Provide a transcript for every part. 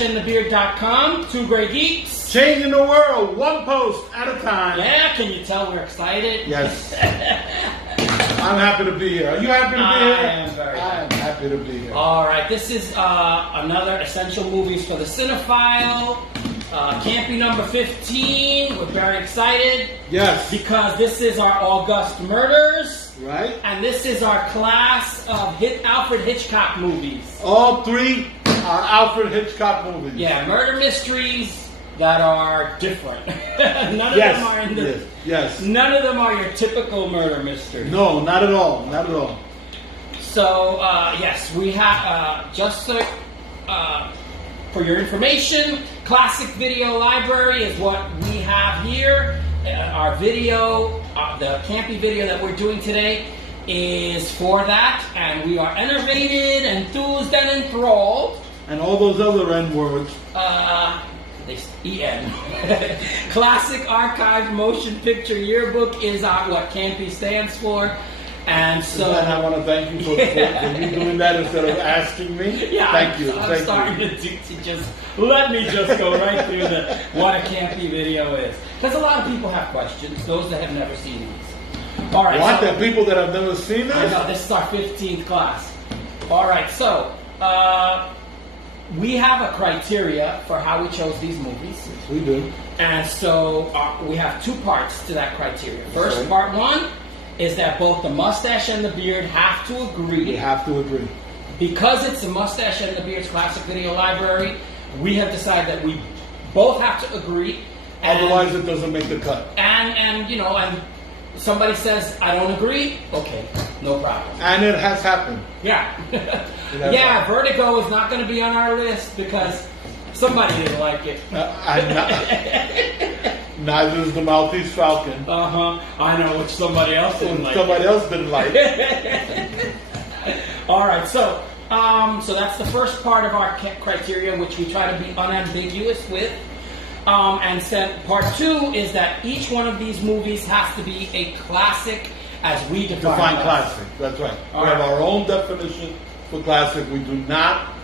mustacheandthebeard.com. Two great geeks. Changing the world, one post at a time. Yeah, can you tell we're excited? Yes. I'm happy to be here. Are you happy to be here? I am very happy. I'm happy to be here. All right, this is another Essential Movies for the Cinephile. CAMPY number 15. We're very excited. Yes. Because this is our August Murders. Right. And this is our class of Alfred Hitchcock movies. All three are Alfred Hitchcock movies. Yeah, murder mysteries that are different. None of them are in the... Yes. None of them are your typical murder mystery. No, not at all. Not at all. So, yes, we have, just so, for your information, Classic Video Library is what we have here. Our video, the CAMPY video that we're doing today is for that, and we are enervated, enthused, and enthralled. And all those other N words. E-N. Classic Archived Motion Picture Yearbook is what CAMPY stands for. And so... And I want to thank you for you doing that instead of asking me. Yeah, thank you. I'm starting to just... Let me just go right through what a CAMPY video is. Because a lot of people have questions, those that have never seen these. All right. What? So, the people that have never seen this? I know, this is our 15th class. All right, so... we have a criteria for how we chose these movies. Yes, we do. And so we have two parts to that criteria. First, part one is that both the Mustache and the Beard have to agree. They have to agree. Because it's the Mustache and the Beard's Classic Video Library, we have decided that we both have to agree. Otherwise, it doesn't make the cut. And you know, and somebody says, I don't agree, okay, no problem. And it has happened. Yeah. Yeah, Vertigo is not going to be on our list because somebody didn't like it. Neither is the Maltese Falcon. I know, which somebody else didn't like. Somebody else didn't like. All right, so that's the first part of our criteria, which we try to be unambiguous with. And part two is that each one of these movies has to be a classic as we define classic. That's right. We have our own definition for classic. We do not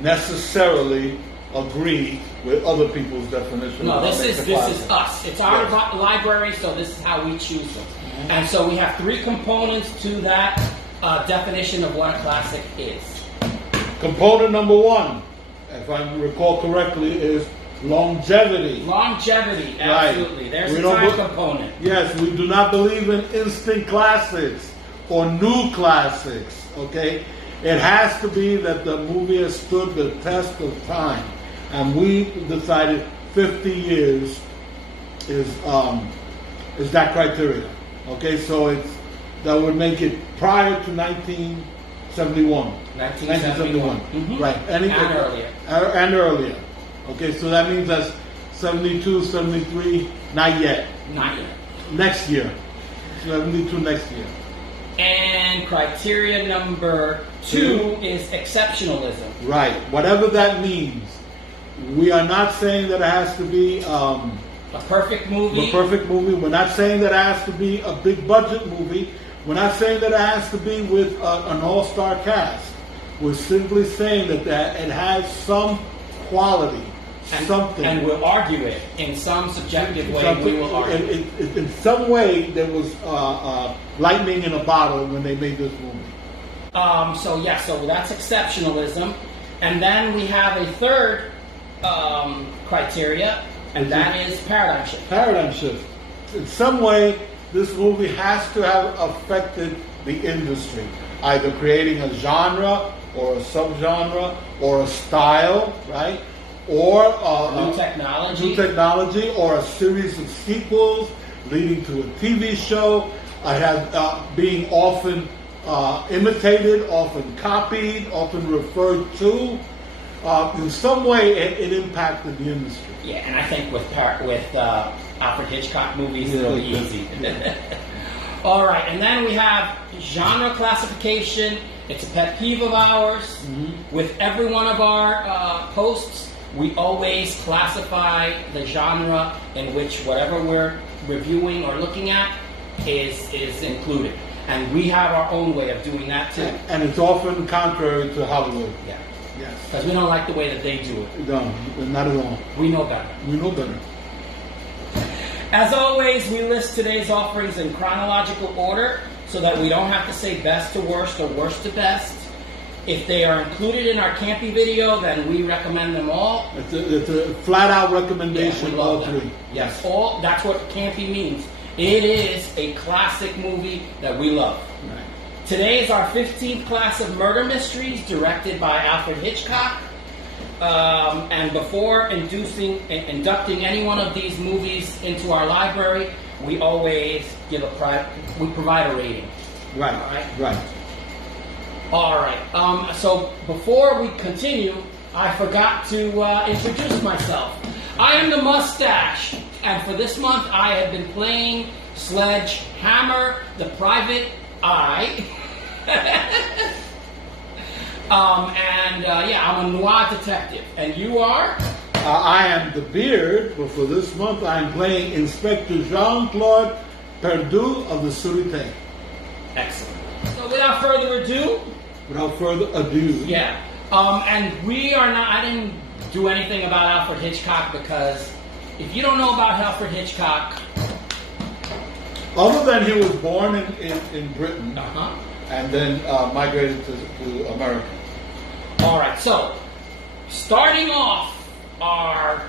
necessarily agree with other people's definition. No, this is us. It's our library, so this is how we choose them. And so we have three components to that definition of what a classic is. Component number one, if I recall correctly, is longevity. Longevity, absolutely. Right. There's a time component. Yes, we do not believe in instant classics or new classics, okay? It has to be that the movie has stood the test of time. And we decided 50 years is that criteria. Okay, so that would make it prior to 1971. 1971. Mm-hmm. Right. And earlier. And earlier. Okay, so that means that's 72, 73, not yet. Not yet. Next year. 72 next year. And criteria number two is exceptionalism. Right. Whatever that means. We are not saying that it has to be a perfect movie. A perfect movie. We're not saying that it has to be a big budget movie. We're not saying that it has to be with an all-star cast. We're simply saying that it has some quality. Something. And we'll argue it in some subjective way. We will argue. In some way, there was lightning in a bottle when they made this movie. So that's exceptionalism. And then we have a third criteria, and that is paradigm shift. Paradigm shift. In some way, this movie has to have affected the industry, either creating a genre or a subgenre or a style, right? Or new technology, or a series of sequels leading to a TV show. I have being often imitated, often copied, often referred to. In some way, it impacted the industry. Yeah, and I think with Alfred Hitchcock movies, it'll be easy. All right, and then we have genre classification. It's a pet peeve of ours. Mm-hmm. With every one of our posts, we always classify the genre in which whatever we're reviewing or looking at is included. And we have our own way of doing that too. And it's often contrary to Hollywood. Yeah. Yes. Because we don't like the way that they do it. No, not at all. We know better. We know better. As always, we list today's offerings in chronological order so that we don't have to say best to worst or worst to best. If they are included in our CAMPY video, then we recommend them all. It's a flat-out recommendation, Yeah, all three. Yes, all. That's what CAMPY means. It is a classic movie that we love. Right. Today is our 15th class of murder mysteries, directed by Alfred Hitchcock. And before inducting any one of these movies into our library, we always provide a rating. Right. All right. Right. All right. So before we continue, I forgot to introduce myself. I am the Mustache, and for this month, I have been playing Sledgehammer, the Private Eye. I'm a noir detective, and you are? I am the Beard, but for this month, I am playing Inspector Jean-Claude Perdue of the Sûreté. Excellent. So without further ado, yeah. And we are not, I didn't do anything about Alfred Hitchcock because if you don't know about Alfred Hitchcock, Other than he was born in Britain and then migrated to America. All right, so starting off our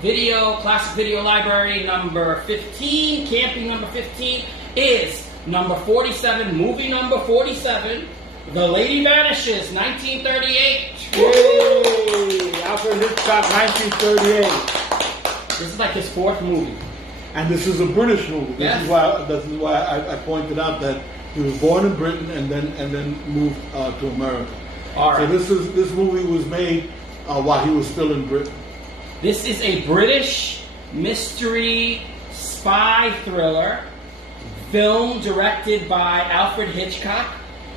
classic video library number 15, CAMPY number 15 is number 47, movie number 47, The Lady Vanishes, 1938. Yay! Alfred Hitchcock, 1938. This is like his fourth movie. And this is a British movie. Yes. This is why I pointed out that he was born in Britain and then moved to America. All right. So this movie was made while he was still in Britain. This is a British mystery spy thriller film directed by Alfred Hitchcock,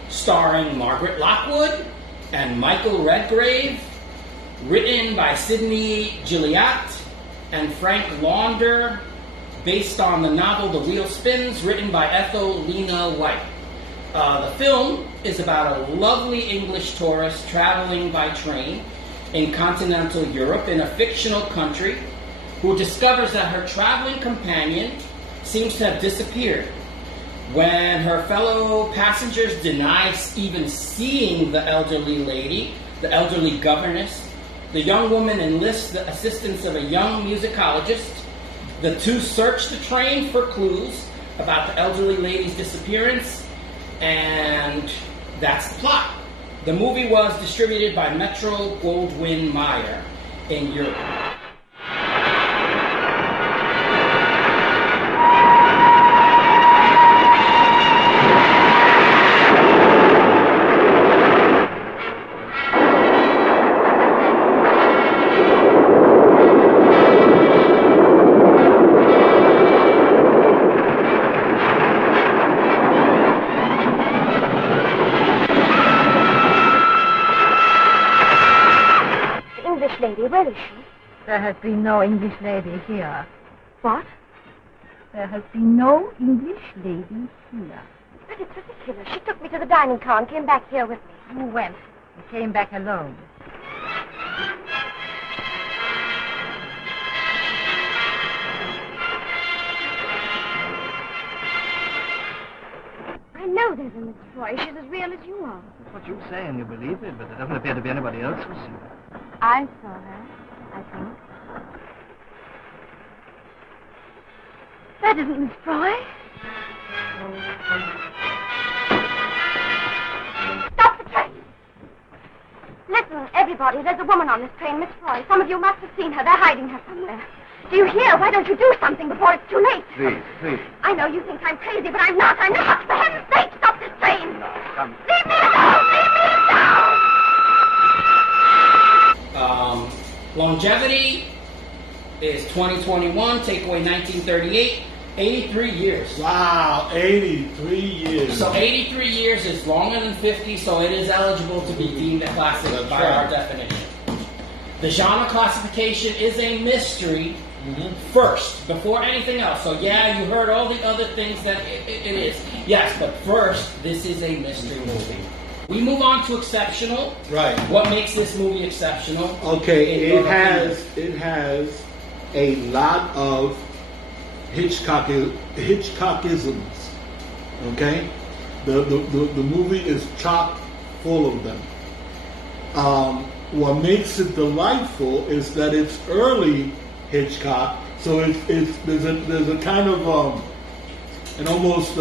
starring Margaret Lockwood and Michael Redgrave, written by Sidney Gilliatt and Frank Launder, based on the novel The Wheel Spins, written by Ethel Lena White. The film is about a lovely English tourist traveling by train in continental Europe in a fictional country who discovers that her traveling companion seems to have disappeared. When her fellow passengers deny even seeing the elderly lady, the elderly governess, the young woman enlists the assistance of a young musicologist. The two search the train for clues about the elderly lady's disappearance, and that's the plot. The movie was distributed by Metro-Goldwyn-Mayer in Europe. Where is she? There has been no English lady here. What? There has been no English lady here. But it's ridiculous. She took me to the dining car and came back here with me. You went. You came back alone. I know there's a Miss Roy. She's as real as you are. That's what you say, and you believe it, but there doesn't appear to be anybody else who's seen her. I saw her, I think. That isn't Miss Roy. Stop the train! Listen, everybody, there's a woman on this train, Miss Roy. Some of you must have seen her. They're hiding her somewhere. Do you hear? Why don't you do something before it's too late? Please, please. I know you think I'm crazy, but I'm not. I'm not. For heaven's sake, stop this train! No, come. Leave me alone! Leave me alone! Longevity is 2021, takeaway 1938, 83 years. Wow, 83 years. So 83 years is longer than 50, so it is eligible to be deemed a classic by our definition. The genre classification is a mystery first, before anything else. So yeah, you heard all the other things that it is. Yes, but first, this is a mystery movie. We move on to exceptional. Right. What makes this movie exceptional? Okay, In your it has a lot of Hitchcockisms. Okay, the movie is chock full of them. What makes it delightful is that it's early Hitchcock, so there's a kind of an almost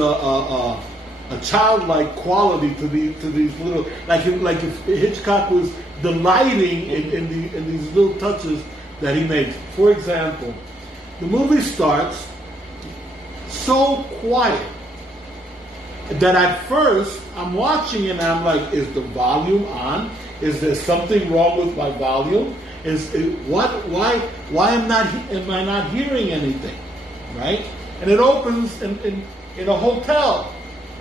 a childlike quality to these little, like if Hitchcock was delighting in these little touches that he makes. For example, the movie starts so quiet that at first I'm watching it and I'm like, is the volume on? Is there something wrong with my volume? Why am I not hearing anything? Right? And it opens in a hotel,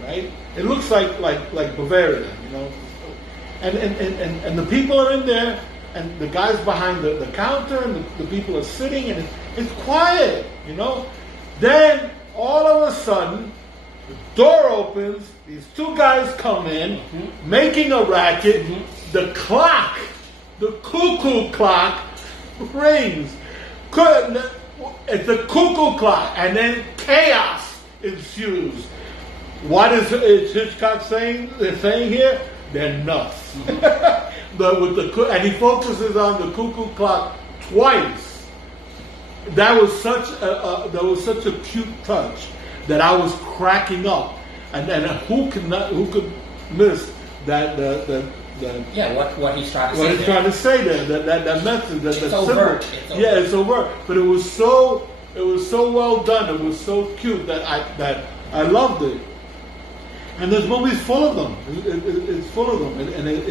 right? It looks like Bavaria, you know. And the people are in there, and the guy's behind the counter, and the people are sitting, and it's quiet, you know. Then all of a sudden, the door opens, these two guys come in, making a racket, the clock, the cuckoo clock rings. It's the cuckoo clock, and then chaos ensues. What is Hitchcock saying? They're saying here? They're nuts. And he focuses on the cuckoo clock twice. That was such a cute touch that I was cracking up. And who could miss that what he's trying to say. What he's trying to say there, that message, that it's symbol. overt. Yeah, it's overt. But it was so well done. It was so cute that I loved it. And this movie's full of them. It's full of them, and it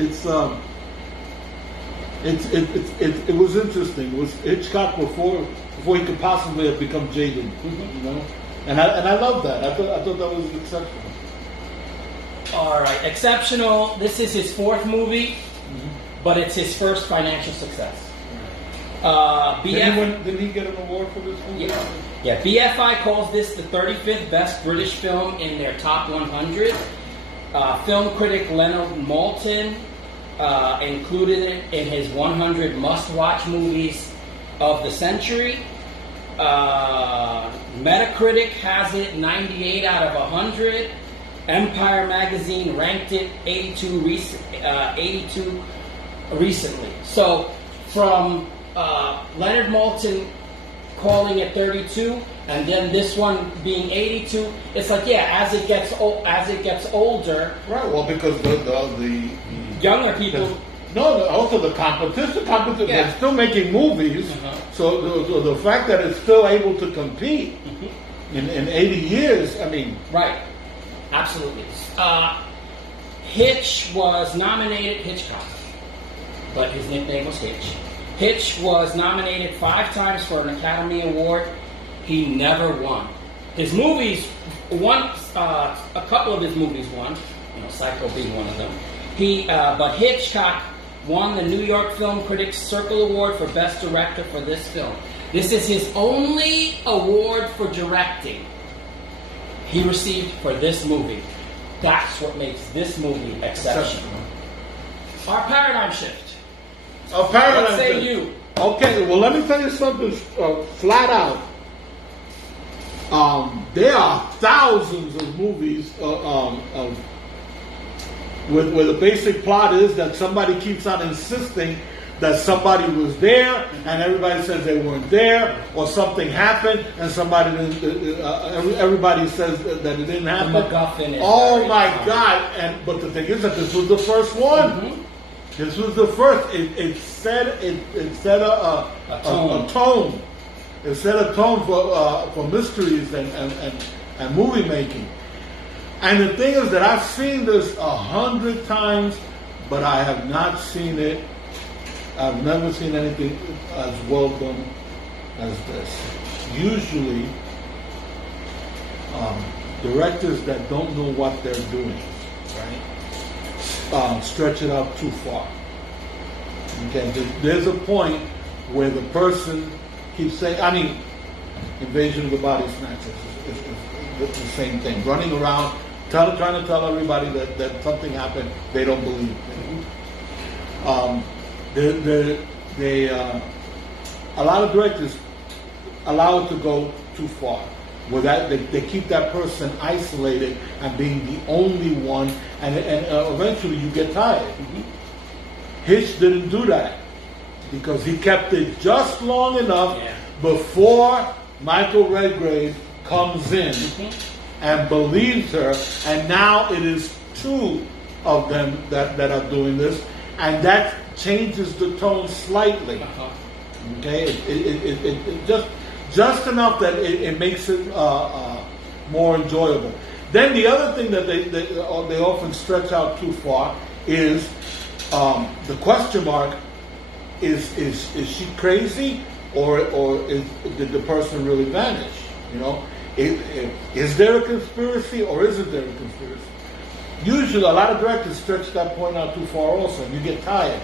was interesting. It was Hitchcock before he could possibly have become jaded, you know. And I love that. I thought that was exceptional. All right, exceptional. This is his fourth movie, but it's his first financial success. Didn't he get an award for this movie? Yeah, BFI calls this the 35th best British film in their top 100. Film critic Leonard Maltin included it in his 100 must-watch movies of the century. Metacritic has it 98 out of 100. Empire magazine ranked it 82 recently. So from Leonard Maltin calling it 32, and then this one being 82, it's like, yeah, as it gets older, right? Well, because the younger people. Also the competition. They're still making movies, so the fact that it's still able to compete in 80 years, I mean, right? Absolutely. Hitchcock, but his nickname was Hitch. Hitch was nominated 5 times for an Academy Award. He never won. His movies won. A couple of his movies won. You know, Psycho being one of them. But Hitchcock won the New York Film Critics Circle Award for Best Director for this film. This is his only award for directing he received for this movie. That's what makes this movie exceptional. Our paradigm shift. What say you? Okay, well, let me tell you something flat out. There are thousands of movies where the basic plot is that somebody keeps on insisting that somebody was there, and everybody says they weren't there, or something happened, and everybody says that it didn't happen. The MacGuffin is oh my God! But the thing is that this was the first one. This was the first. It set a tone. It set a tone for mysteries and movie making. And the thing is that I've seen this 100 times, but I have not seen it. I've never seen anything as well done as this. Usually, directors that don't know what they're doing, right, stretch it out too far. Okay, there's a point where the person keeps saying, I mean, Invasion of the Body Snatchers is the same thing. Running around trying to tell everybody that something happened they don't believe. A lot of directors allow it to go too far. Where they keep that person isolated and being the only one, and eventually you get tired. Hitch didn't do that because he kept it just long enough before Michael Redgrave comes in and believes her, and now it is two of them that are doing this, and that changes the tone slightly. Okay, it just enough that it makes it more enjoyable. Then the other thing that they often stretch out too far is the question mark: is she crazy, or did the person really vanish? You know, is there a conspiracy or isn't there a conspiracy? Usually, a lot of directors stretch that point out too far also, and you get tired.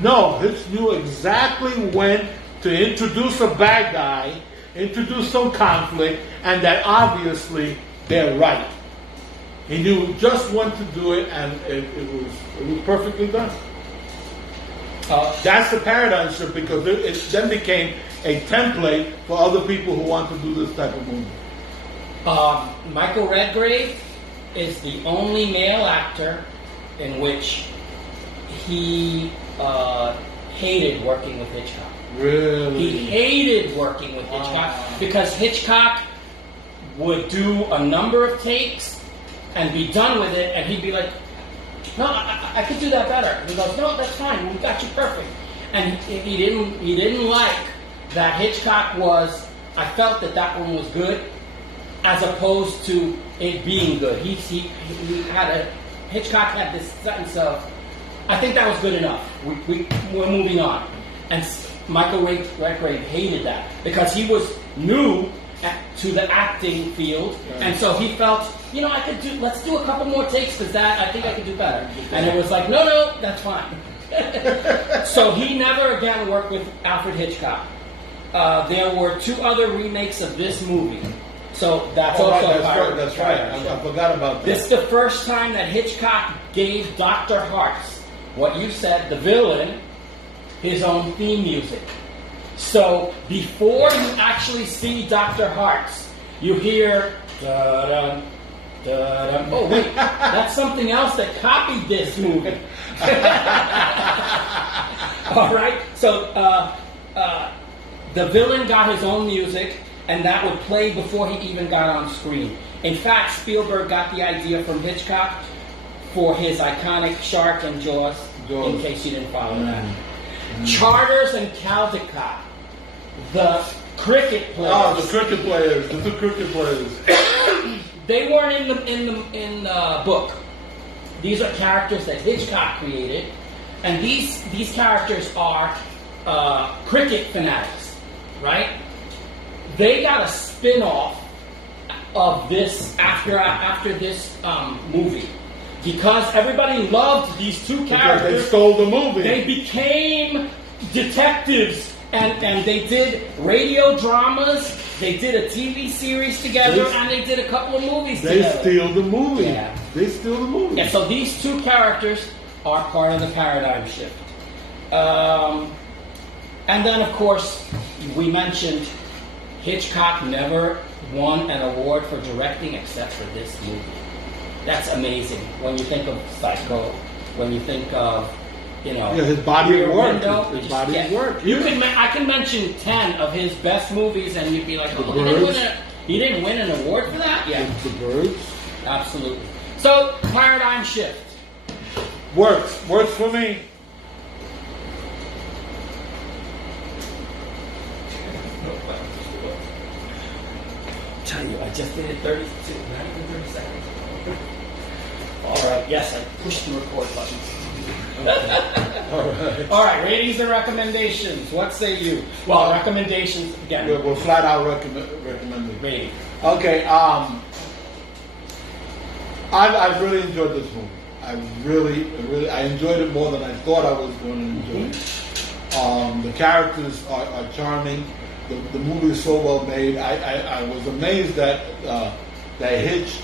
No, Hitch knew exactly when to introduce a bad guy, introduce some conflict, and that obviously they're right. He knew just when to do it, and it was perfectly done. That's the paradigm shift, because it then became a template for other people who want to do this type of movie. Michael Redgrave is the only male actor in which he hated working with Hitchcock. Really? He hated working with Hitchcock because Hitchcock would do a number of takes and be done with it, and he'd be like, "No, I could do that better." And he goes, "No, that's fine. We got you perfect." And he didn't like that Hitchcock was. I felt that one was good, as opposed to it being good. Hitchcock had this sense of, I think that was good enough. We're moving on. And Michael Redgrave hated that because he was new to the acting field, and so he felt, let's do a couple more takes because I think I could do better. And it was like, no, that's fine. So he never again worked with Alfred Hitchcock. There were 2 other remakes of this movie. So that's that's right. I forgot about that. This is the first time that Hitchcock gave Dr. Hartz, what you said, the villain, his own theme music. So before you actually see Dr. Hartz, you hear da-dum, da-dum. Oh wait, that's something else that copied this movie. All right, so the villain got his own music, and that would play before he even got on screen. In fact, Spielberg got the idea from Hitchcock for his iconic Shark and Jaws. In case you didn't follow that. Charters and Caldecott, the cricket players. Oh, the cricket players, the 2 cricket players. They weren't in the book. These are characters that Hitchcock created, and these characters are cricket fanatics, right? They got a spin-off of this after this movie. Because everybody loved these 2 characters. Because they stole the movie. They became detectives, and they did radio dramas, they did a TV series together, and they did a couple of movies together. They steal the movie. Yeah. They steal the movie. Yeah, so these 2 characters are part of the paradigm shift. And then, of course, we mentioned Hitchcock never won an award for directing except for this movie. That's amazing. When you think of Psycho, when you think of, his body of work. His body of work. I can mention 10 of his best movies, and you'd be like, "Oh, he didn't win an award for that." Yeah, The Birds. Absolutely. So paradigm shift works for me. Tell you, I just did it 32, not even 30 seconds. All right, yes, I pushed the record button. Okay. All right, ratings and recommendations. What say you? Well, recommendations again. We'll flat out recommend it. Rating. Okay. I've really enjoyed this movie. I enjoyed it more than I thought I was going to enjoy it. The characters are charming. The movie is so well made. I was amazed that Hitch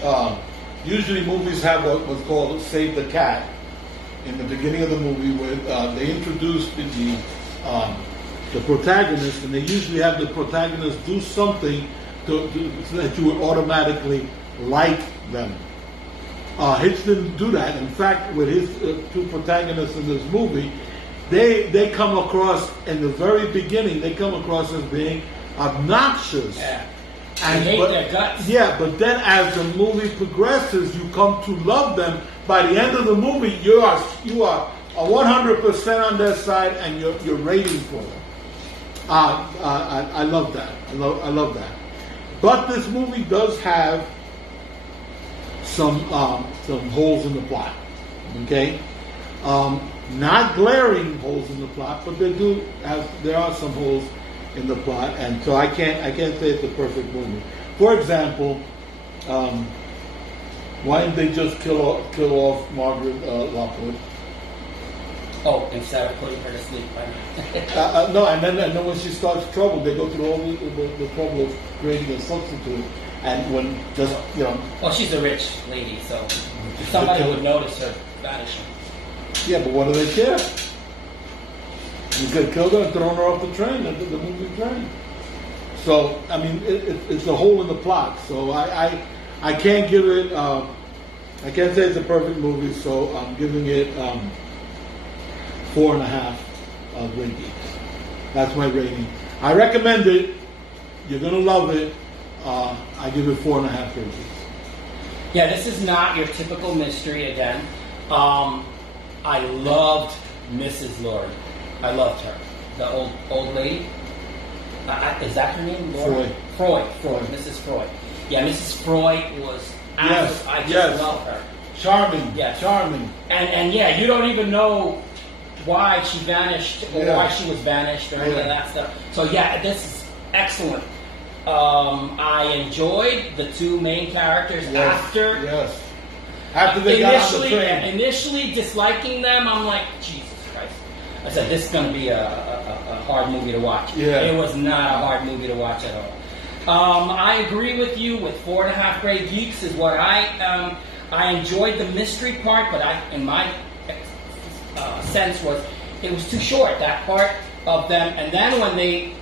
usually movies have what's called "Save the Cat" in the beginning of the movie, where they introduce the protagonist, and they usually have the protagonist do something so that you would automatically like them. Hitch didn't do that. In fact, with his two protagonists in this movie, they come across, in the very beginning, they come across as being obnoxious. Yeah. And hate their guts. Yeah, but then as the movie progresses, you come to love them. By the end of the movie, you are 100% on their side, and you're rooting for them. I love that. I love that. But this movie does have some holes in the plot. Okay, not glaring holes in the plot, but there are some holes in the plot, and so I can't say it's a perfect movie. For example, why didn't they just kill off Margaret Lockwood? Oh, instead of putting her to sleep. No, and then when she starts trouble, they go through all the trouble of creating a substitute, and when just Well, she's a rich lady, so somebody would notice her vanishing. Yeah, but what do they care? You could kill her and thrown her off the train, the moving train. So, I mean, it's a hole in the plot. So I can't give it, I can't say it's a perfect movie, so I'm giving it 4.5 Great Geeks. That's my rating. I recommend it. You're going to love it. I give it 4.5 Great Geeks. Yeah, this is not your typical mystery again. I loved Mrs. Laurie. I loved her. The old lady. Is that her name? Laurie? Freud. Mrs. Freud. Yeah, Mrs. Freud was. Yes. I just love her. Charming. Yes. Charming. And yeah, you don't even know why she vanished or why she was vanished or any of that stuff. So yeah, this is excellent. I enjoyed the two main characters after. Yes. After they got on the train. Initially disliking them, I'm like, Jesus Christ. I said, this is going to be a hard movie to watch. Yeah. It was not a hard movie to watch at all. I agree with you with 4.5 Great Geeks is what I enjoyed the mystery part, but in my sense was it was too short, that part of them. And then when they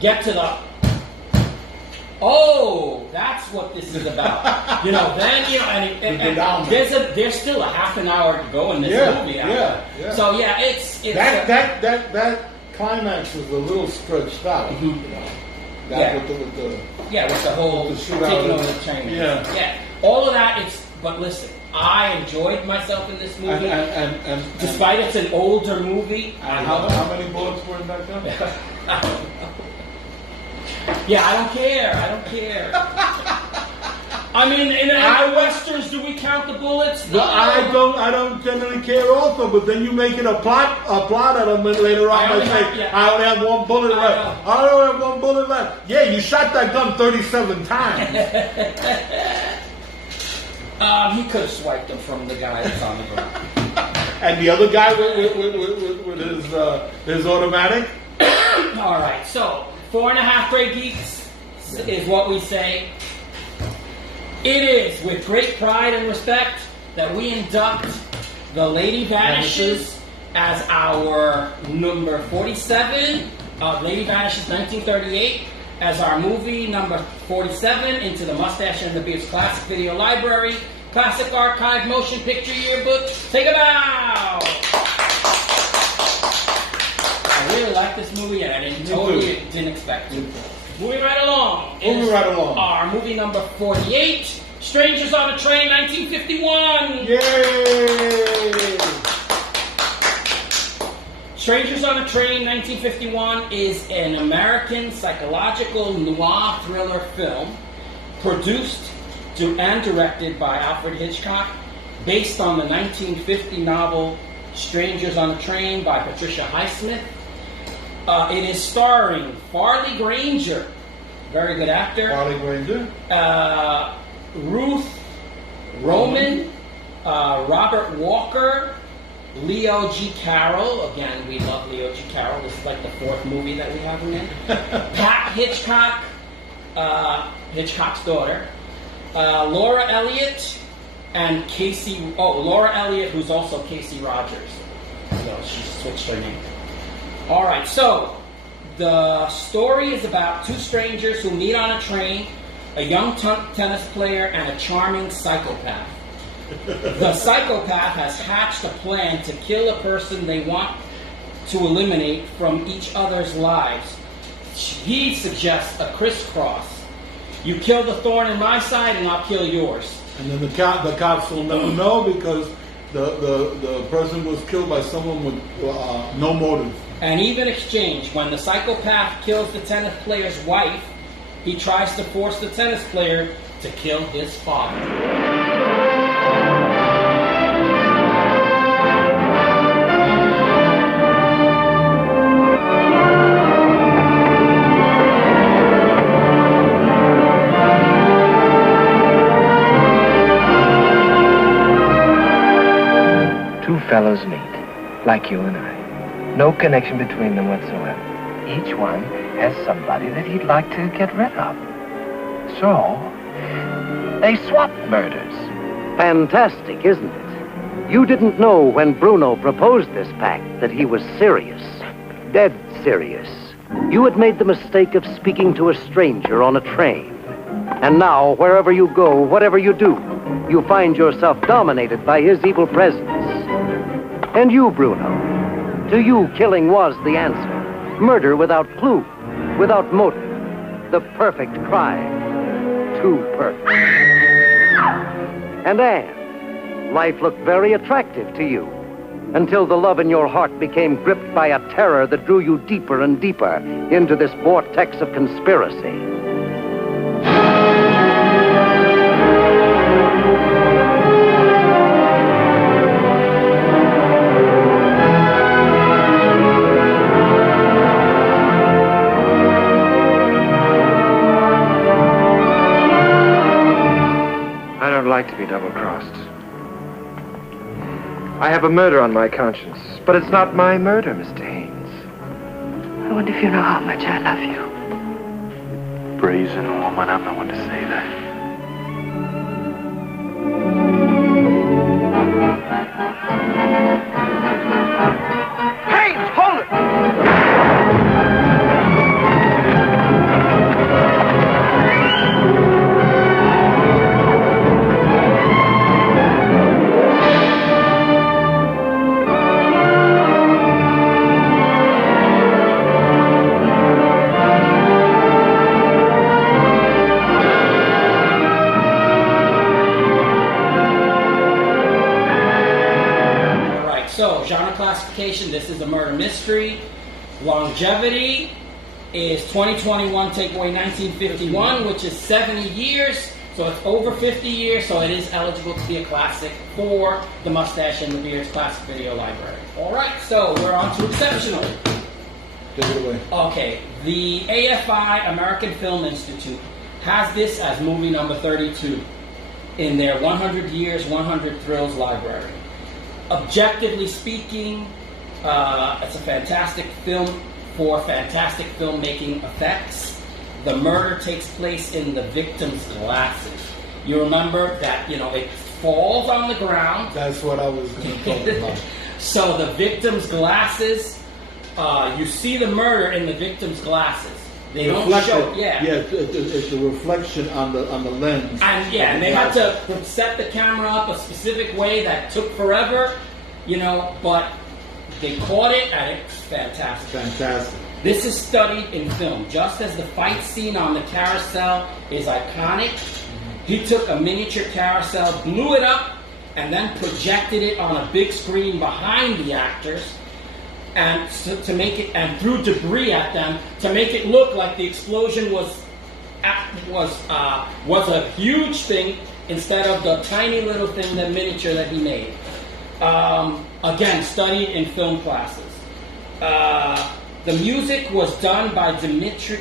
get to the that's what this is about. And there's still a half an hour to go in this movie. Yeah. So yeah, it's that climax is a little stretched out. With the whole taking over the train. Yeah. All of that. But listen, I enjoyed myself in this movie. And despite it's an older movie. How many bullets were in that gun? I don't know. Yeah, I don't care. I mean, in the westerns, do we count the bullets? No. I don't generally care also, but then you make it a plot element later on. I only have one bullet left. I only have one bullet left. Yeah, you shot that gun 37 times. He could have swiped them from the guy that's on the ground. And the other guy with his automatic? All right, so 4.5 Great Geeks is what we say. It is with great pride and respect that we induct the Lady Vanishes as our number 47. Lady Vanishes 1938 as our movie number 47 into the Mustache and the Beard's Classic Video Library, Classic Archived Motion Picture Yearbook. Take a bow! I really like this movie, and I didn't expect it. Moving right along. Our movie number 48, Strangers on a Train, 1951. Yay! Strangers on a Train, 1951 is an American psychological noir thriller film produced and directed by Alfred Hitchcock, based on the 1950 novel Strangers on a Train by Patricia Highsmith. It is starring Farley Granger, very good actor. Farley Granger. Ruth Roman, Robert Walker, Leo G. Carroll. Again, we love Leo G. Carroll. This is like the fourth movie that we have him in. Pat Hitchcock, Hitchcock's daughter. Laura Elliott, and Laura Elliott, who's also Casey Rogers. So she switched her name. All right, so the story is about two strangers who meet on a train, a young tennis player and a charming psychopath. The psychopath has hatched a plan to kill a person they want to eliminate from each other's lives. He suggests a crisscross. You kill the thorn in my side and I'll kill yours. And then the cops will never know because the person was killed by someone with no motive. And even exchange, when the psychopath kills the tennis player's wife, he tries to force the tennis player to kill his father. Two fellows meet, like you and I. No connection between them whatsoever. Each one has somebody that he'd like to get rid of. So, they swap murders. Fantastic, isn't it? You didn't know when Bruno proposed this pact that he was serious. Dead serious. You had made the mistake of speaking to a stranger on a train. And now, wherever you go, whatever you do, you find yourself dominated by his evil presence. And you, Bruno, to you, killing was the answer. Murder without clue, without motive. The perfect crime. Too perfect. And Anne, life looked very attractive to you, until the love in your heart became gripped by a terror that drew you deeper and deeper into this vortex of conspiracy. Like to be double-crossed. I have a murder on my conscience, but it's not my murder, Mr. Haynes. I wonder if you know how much I love you. Brazen woman, I'm the one to say that. Haynes, hold it! Classification, this is a murder mystery. Longevity is 2021, take away 1951, which is 70 years. So it's over 50 years, so it is eligible to be a classic for the Mustache and the Beard's Classic Video Library. All right, so we're on to exceptional. Take it away. Okay, the AFI, American Film Institute, has this as movie number 32 in their 100 Years, 100 Thrills library. Objectively speaking, it's a fantastic film for fantastic filmmaking effects. The murder takes place in the victim's glasses. You remember that, it falls on the ground. That's what I was going to talk about. So the victim's glasses, you see the murder in the victim's glasses. They don't show, it's a reflection on the lens. And they had to set the camera up a specific way that took forever, but they caught it and it's fantastic. Fantastic. This is studied in film. Just as the fight scene on the carousel is iconic, he took a miniature carousel, blew it up, and then projected it on a big screen behind the actors, and to make it, and threw debris at them to make it look like the explosion was a huge thing instead of the tiny little thing, the miniature that he made. Again, studied in film classes. The music was done by Dmitry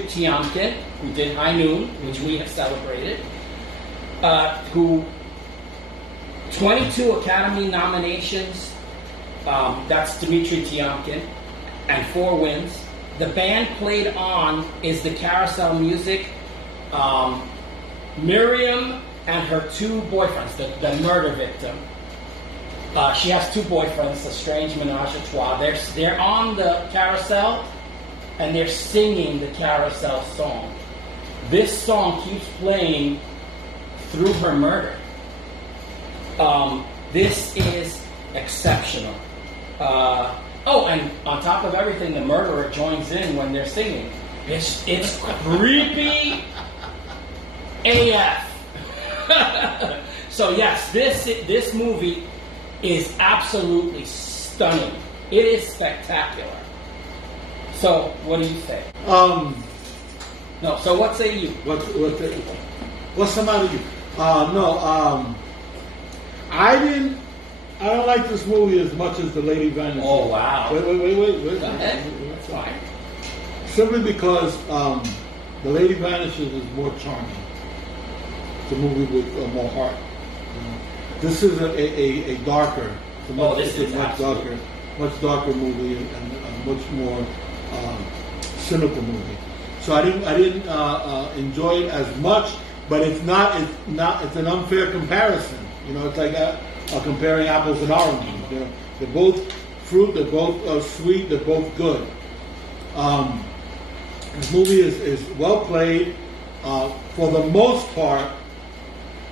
Tiomkin, who did High Noon, which we have celebrated, who 22 Academy nominations. That's Dmitry Tiomkin, and 4 wins. The band played on is the carousel music. Miriam and her two boyfriends, the murder victim. She has two boyfriends, a strange menage a trois. They're on the carousel, and they're singing the carousel song. This song keeps playing through her murder. This is exceptional. And on top of everything, the murderer joins in when they're singing. It's creepy AF. So yes, this movie is absolutely stunning. It is spectacular. So, what do you say? No. So, what say you? What's somebody you? I don't like this movie as much as the Lady Vanishes. Oh wow! Wait. Go ahead. That's fine. Simply because the Lady Vanishes is more charming. It's a movie with more heart. This is a darker, much darker movie and a much more cynical movie. So I didn't enjoy it as much, but it's an unfair comparison. It's like comparing apples and oranges. They're both fruit, they're both sweet, they're both good. This movie is well played, for the most part,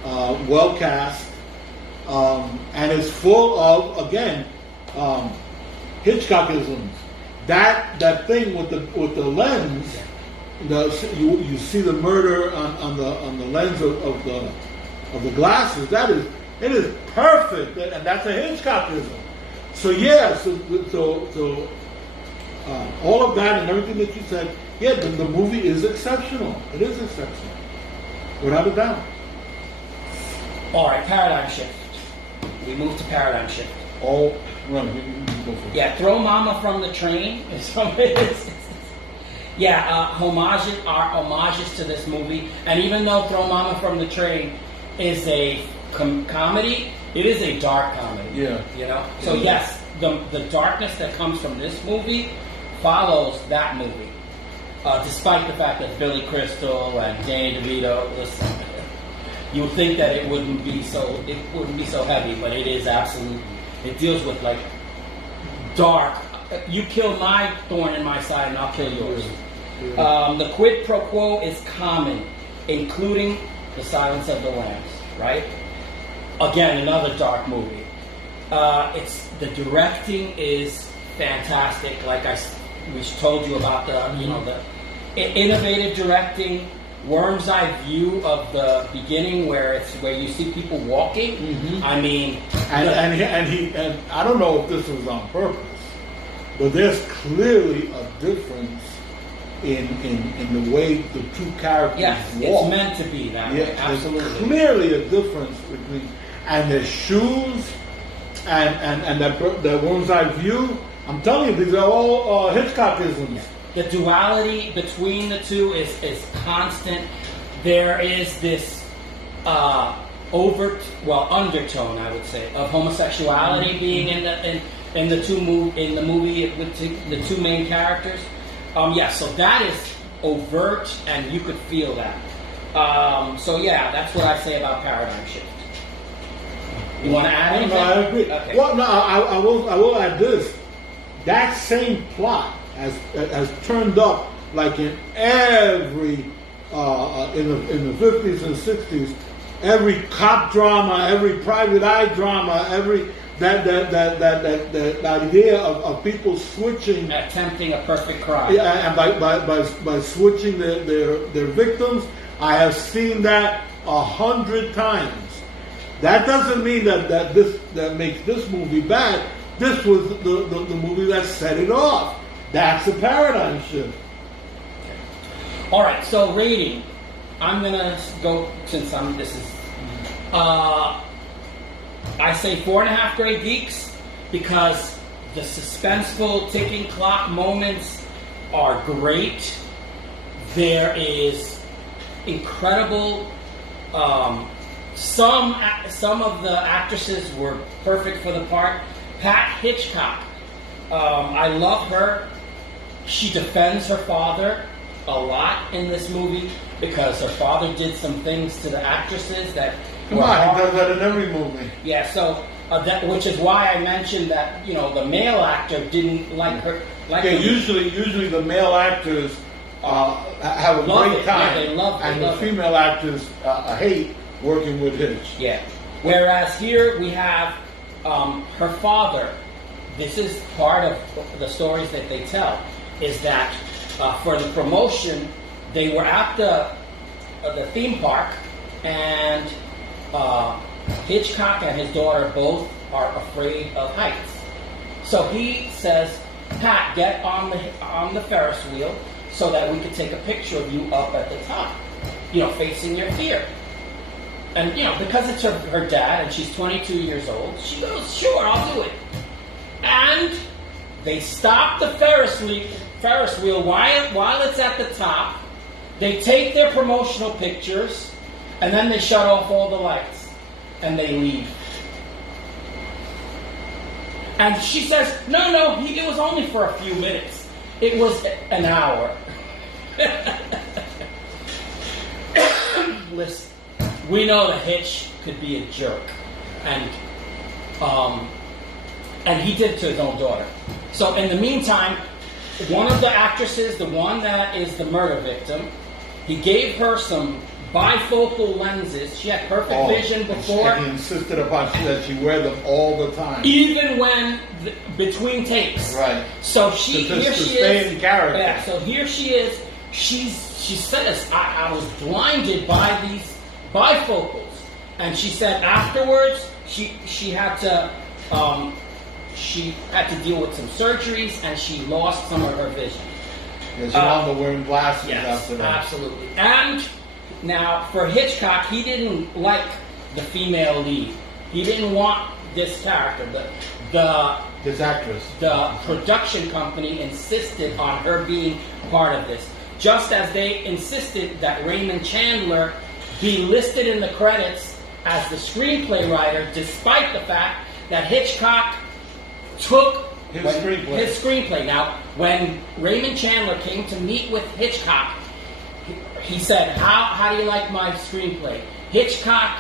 well cast. And it's full of, again, Hitchcockisms. That thing with the lens, you see the murder on the lens of the glasses. It is perfect, and that's a Hitchcockism. So yeah, so all of that and everything that you said, yeah, the movie is exceptional. It is exceptional, without a doubt. All right, paradigm shift. We move to paradigm shift. Oh, run. Go for it. Yeah, Throw Mama from the Train is from homages to this movie. And even though Throw Mama from the Train is a comedy, it is a dark comedy. Yeah. So yes, the darkness that comes from this movie follows that movie. Despite the fact that Billy Crystal and Danny DeVito, listen, you would think that it wouldn't be so heavy, but it is absolutely. It deals with like dark. You kill my thorn in my side, and I'll kill yours. Yeah. The quid pro quo is common, including The Silence of the Lambs. Right? Again, another dark movie. The directing is fantastic. Like we told you about the innovative directing. Worm's eye view of the beginning, where you see people walking. Mm-hmm. I mean, and I don't know if this was on purpose, but there's clearly a difference in the way the two characters yes, walk. it's meant to be that way. Absolutely, there's clearly a difference between their shoes and that Worm's eye view. I'm telling you, these are all Hitchcockisms. The duality between the two is constant. There is this undertone, I would say, of homosexuality being in the movie with the two main characters. So that is overt, and you could feel that. That's what I say about Paradigm Shift. You want to add anything? No, I agree. Okay. Well, no, I will add this. That same plot has turned up like in every in the 50s and 60s, every cop drama, every private eye drama, every that idea of people switching, attempting a perfect crime. Yeah, and by switching their victims. I have seen that 100 times. That doesn't mean that makes this movie bad. This was the movie that set it off. That's a paradigm shift. All right, so rating. I'm gonna go I say 4.5 Grey Geeks because the suspenseful ticking clock moments are great. There is incredible. Some of the actresses were perfect for the part. Pat Hitchcock, I love her. She defends her father a lot in this movie. because her father did some things to the actresses that Come were on, he hard. does that in every movie. Yeah, so which is why I mentioned that the male actor didn't like her. Like Okay, her. usually the male actors have a Love great it. time, Yeah, they love the it. female actors hate working with Hitch. Yeah. Whereas here we have her father. This is part of the stories that they tell. Is that for the promotion, they were at the theme park, and Hitchcock and his daughter both are afraid of heights. So he says, "Pat, get on the Ferris wheel so that we can take a picture of you up at the top, facing your fear." And because it's her dad and she's 22 years old, she goes, "Sure, I'll do it." And they stop the Ferris wheel while it's at the top. They take their promotional pictures, and then they shut off all the lights, and they leave. And she says, no, it was only for a few minutes. It was an hour. Listen, we know that Hitch could be a jerk, and he did it to his own daughter. So in the meantime, one of the actresses, the one that is the murder victim, he gave her some bifocal lenses. She had perfect vision before. And he insisted upon that she wear them all the time. Even when between takes. Right. So To here she stay is. in character. Yeah. So here she is. She says, I was blinded by these bifocals, and she said afterwards she had to deal with some surgeries, and she lost some of her vision. Yeah, she wound up wearing glasses Yes, after that. absolutely. And now, for Hitchcock, he didn't like the female lead. He didn't want this character. This actress. The production company insisted on her being part of this. Just as they insisted that Raymond Chandler be listed in the credits as the screenplay writer, despite the fact that Hitchcock took His screenplay. Now, when Raymond Chandler came to meet with Hitchcock, he said, how do you like my screenplay? Hitchcock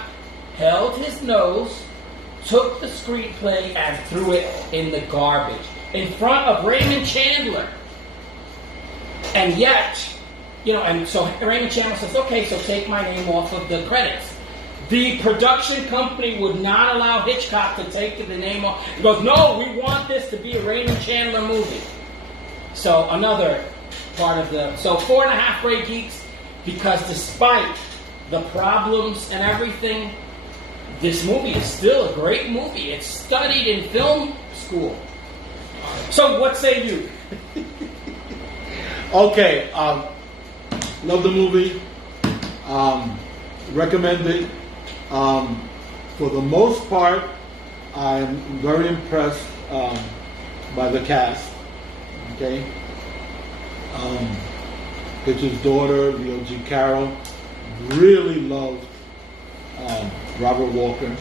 held his nose, took the screenplay, and threw it in the garbage in front of Raymond Chandler. And yet, and so Raymond Chandler says, okay, so take my name off of the credits. The production company would not allow Hitchcock to take the name off. He goes, no, we want this to be a Raymond Chandler movie. So another part of so 4.5 Great Geeks, because despite the problems and everything, this movie is still a great movie. It's studied in film school. So what say you? Okay, love the movie. Recommend it. For the most part, I'm very impressed by the cast. Okay, Hitch's daughter, V.O.G. Carroll, really loved Robert Walker.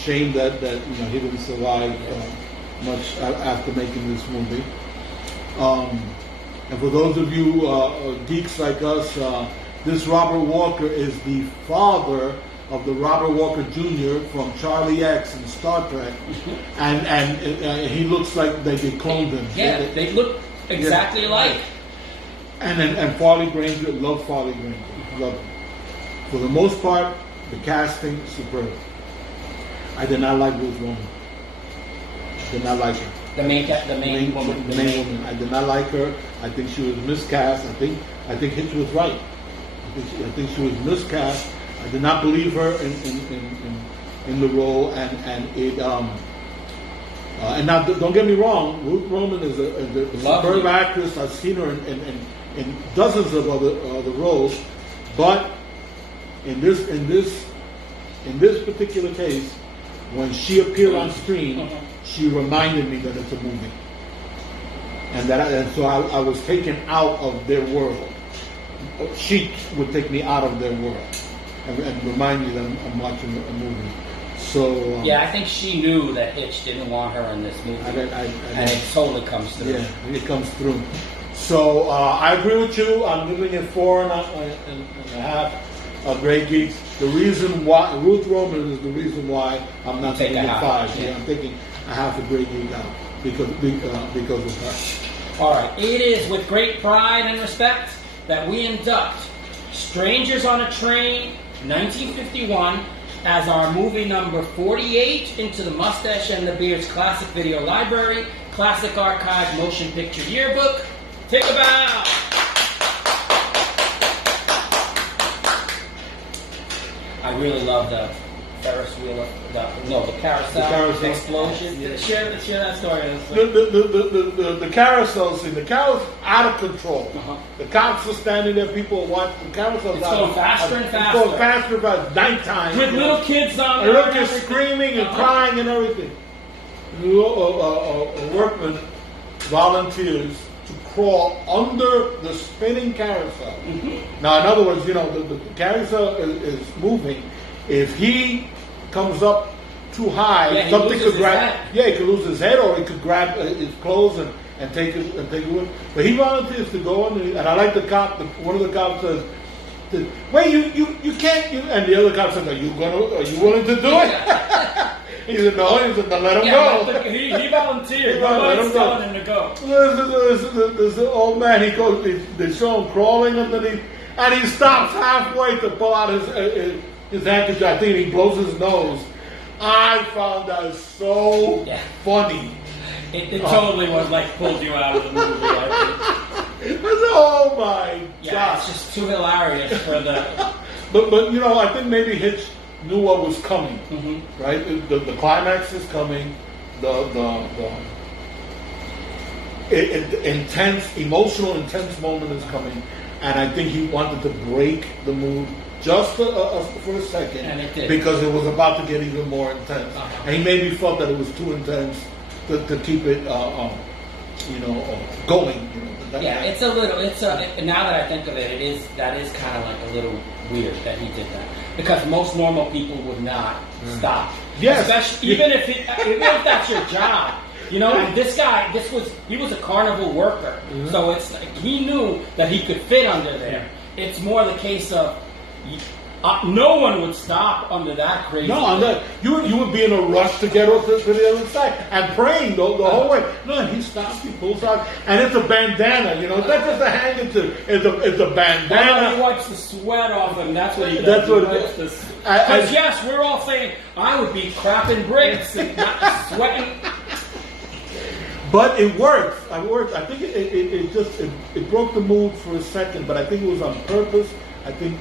Shame that he didn't survive much after making this movie. And for those of you geeks like us, this Robert Walker is the father of the Robert Walker Jr. from Charlie X and Star Trek, and he looks like they cloned him. Yeah, they look exactly alike. And Farley Granger, love Farley Granger, love him. For the most part, the casting superb. I did not like Ruth Roman. Did not like her. The main woman. The main woman. I did not like her. I think she was miscast. I think Hitch was right. I think she was miscast. I did not believe her in the role, and it. And now, don't get me wrong. Ruth Roman is a superb actress. I've seen her in dozens of other roles, but in this particular case, when she appeared on screen, she reminded me that it's a movie, and so I was taken out of their world. She would take me out of their world and remind me that I'm watching a movie. So I think she knew that Hitch didn't want her in this movie, and it totally comes through. Yeah, it comes through. So I agree with you. I'm giving it 4.5 Great Geeks. The reason why Ruth Roman is the reason why I'm not taking it 5. Yeah. I'm taking a half a Great Geek out because of her. All right. It is with great pride and respect that we induct Strangers on a Train, 1951, as our movie number 48 into the Mustache and the Beard's Classic Video Library, Classic Archived Motion Picture Yearbook. Take a bow. I really love the Ferris wheel, the carousel explosion. Yeah. Share that story. The carousel scene, the carousel out of control. The cops are standing there, people are watching. The carousel It's going faster and faster. It's going faster about nighttime. With little kids on and little kids screaming and crying and everything. A workman volunteers to crawl under the spinning carousel. Now, in other words, the carousel is moving. If he comes up too high, something could grab. Yeah, he could lose his head, or he could grab his clothes and take it with. But he volunteers to go on, and I like the cop. One of the cops says, "Wait, you can't." And the other cop says, "Are you willing to do it?" He said, "No." He said, "No, let him go." He volunteered. Let him telling him to go. There's an old man. He goes. They show him crawling underneath, and he stops halfway to pull out his handkerchief. I think he blows his nose. I found that so funny. It totally was like pulled you out of the movie. I think. Oh my God! It's just too hilarious for the. But I think maybe Hitch knew what was coming. Right? The climax is coming. The emotional, intense moment is coming, and I think he wanted to break the mood just for a second, and it did. Because it was about to get even more intense, and he maybe felt that it was too intense to keep it, going. It's a little. Now that I think of it, that is kind of like a little weird that he did that, because most normal people would not stop. Yes, especially even if that's your job. And this guy, he was a carnival worker, so it's like he knew that he could fit under there. It's more the case of no one would stop under that crazy. No, you would be in a rush to get up to the other side and praying the whole way. No, he stops, he pulls out, and it's a bandana. It's not just a handkerchief. It's a bandana. Well, he wipes the sweat off him. That's what he does. That's what it is. Because yes, we're all saying I would be crapping bricks and not sweating. But it works. I think it broke the mood for a second, but I think it was on purpose. I think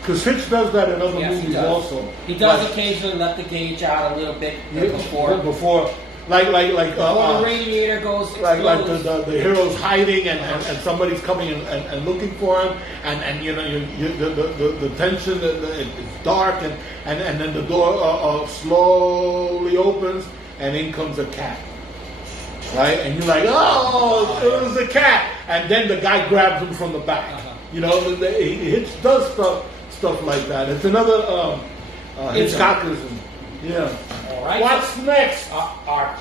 because Hitch does that in other movies also. He does occasionally let the gauge out a little bit before like the radiator goes. Like the hero's hiding and somebody's coming and looking for him, and the tension. It's dark and then the door slowly opens and in comes a cat. Right, and you're like, oh, it was a cat, and then the guy grabs him from the back. Hitch does stuff like that. It's another Hitchcockism. Yeah. All right. What's next? Our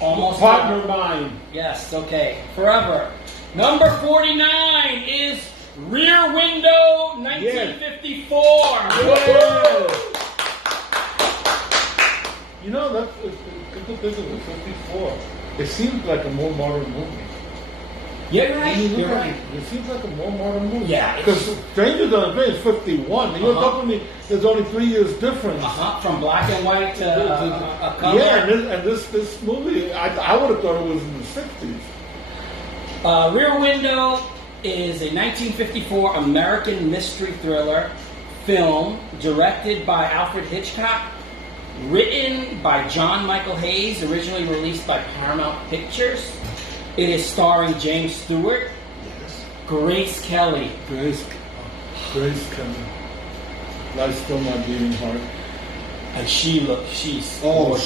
almost partner mine. Yes. Okay. Forever. Number 49 is Rear Window, 1954. Yeah. That's 54. It seems like a more modern movie. You're right. You're right. It seems like a more modern movie. Yeah. Because Strangers on a Train is 51. And you're telling me there's only 3 years difference. From black and white to a color. Yeah, and this movie, I would have thought it was in the 60s. Rear Window is a 1954 American mystery thriller film directed by Alfred Hitchcock, written by John Michael Hayes, originally released by Paramount Pictures. It is starring James Stewart, Grace Kelly. Grace Kelly. Life's Still My Beating Heart. And she's she is.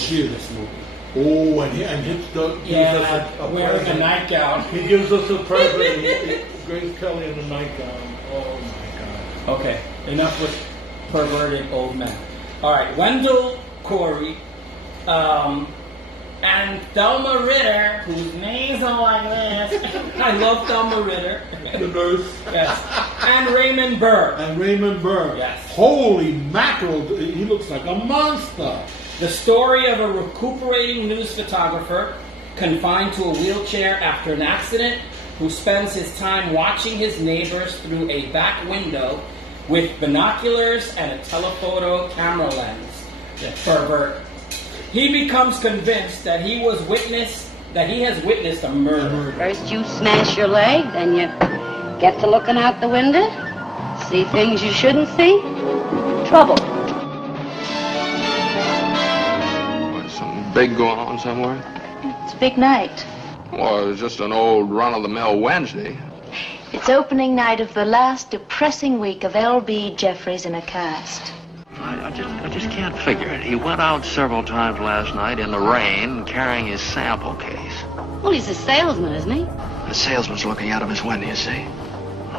This movie. Oh, and Hitch gives us a wearing present. a nightgown. He gives us a present. Grace Kelly in a nightgown. Oh my God. Okay, enough with perverted old men. All right, Wendell Corey And Thelma Ritter, whose names are like this. I love Thelma Ritter. The nurse. Yes. And Raymond Burr. And Raymond Burr. Yes. Holy mackerel, he looks like a monster. The story of a recuperating news photographer confined to a wheelchair after an accident, who spends his time watching his neighbors through a back window with binoculars and a telephoto camera lens. The pervert. He becomes convinced that he has witnessed a murder. First you smash your leg, then you get to looking out the window, see things you shouldn't see. Trouble. What, something big going on somewhere? It's a big night. Well, it's just an old run-of-the-mill Wednesday. It's opening night of the last depressing week of L.B. Jeffries in a cast. I just can't figure it. He went out several times last night in the rain carrying his sample case. Well, he's a salesman, isn't he? The salesman's looking out of his window, you see.